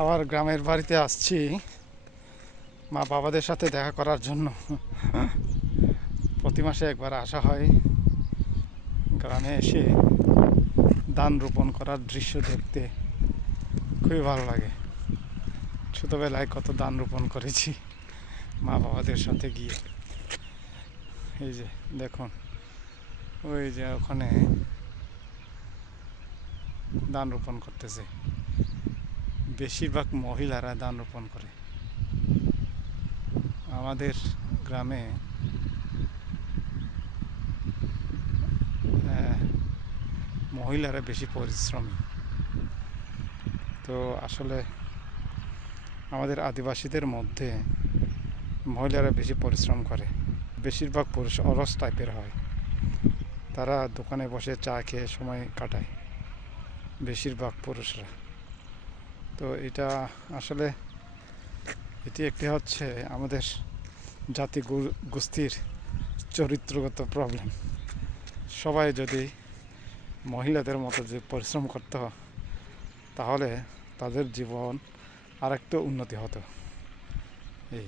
আবার গ্রামের বাড়িতে আসছি মা বাবাদের সাথে দেখা করার জন্য। প্রতি মাসে একবার আসা হয় গ্রামে। এসে ধান রোপণ করার দৃশ্য দেখতে খুবই ভালো লাগে। ছোটোবেলায় কত ধান রোপণ করেছি মা বাবাদের সাথে গিয়ে। এই যে দেখুন, ওই যে ওখানে ধান রোপণ করতেছে। বেশিরভাগ মহিলারা ধান রোপণ করে। আমাদের গ্রামে মহিলারা বেশি পরিশ্রমী। তো আসলে আমাদের আদিবাসীদের মধ্যে মহিলারা বেশি পরিশ্রম করে। বেশিরভাগ পুরুষ অলস টাইপের হয়। তারা দোকানে বসে চা খেয়ে সময় কাটায়, বেশিরভাগ পুরুষরা। তো এটা আসলে এটি একটি হচ্ছে আমাদের জাতি গোষ্ঠীর চরিত্রগত প্রবলেম। সবাই যদি মহিলাদের মতো যে পরিশ্রম করতো, তাহলে তাদের জীবন আরেকটু উন্নতি হতো। এই